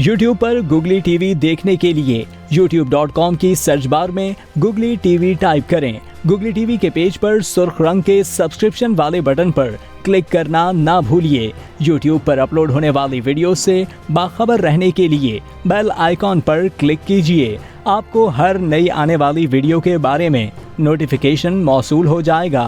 YouTube पर googly TV देखने के लिए youtube.com की सर्च बार में गुगली टीवी टाइप करें। गुगली टीवी के पेज पर सुर्ख रंग के सब्सक्रिप्शन वाले बटन पर क्लिक करना ना भूलिए। YouTube पर अपलोड होने वाली वीडियो से बाखबर रहने के लिए बेल आइकॉन पर क्लिक कीजिए। आपको हर नई आने वाली वीडियो के बारे में नोटिफिकेशन मौसूल हो जाएगा।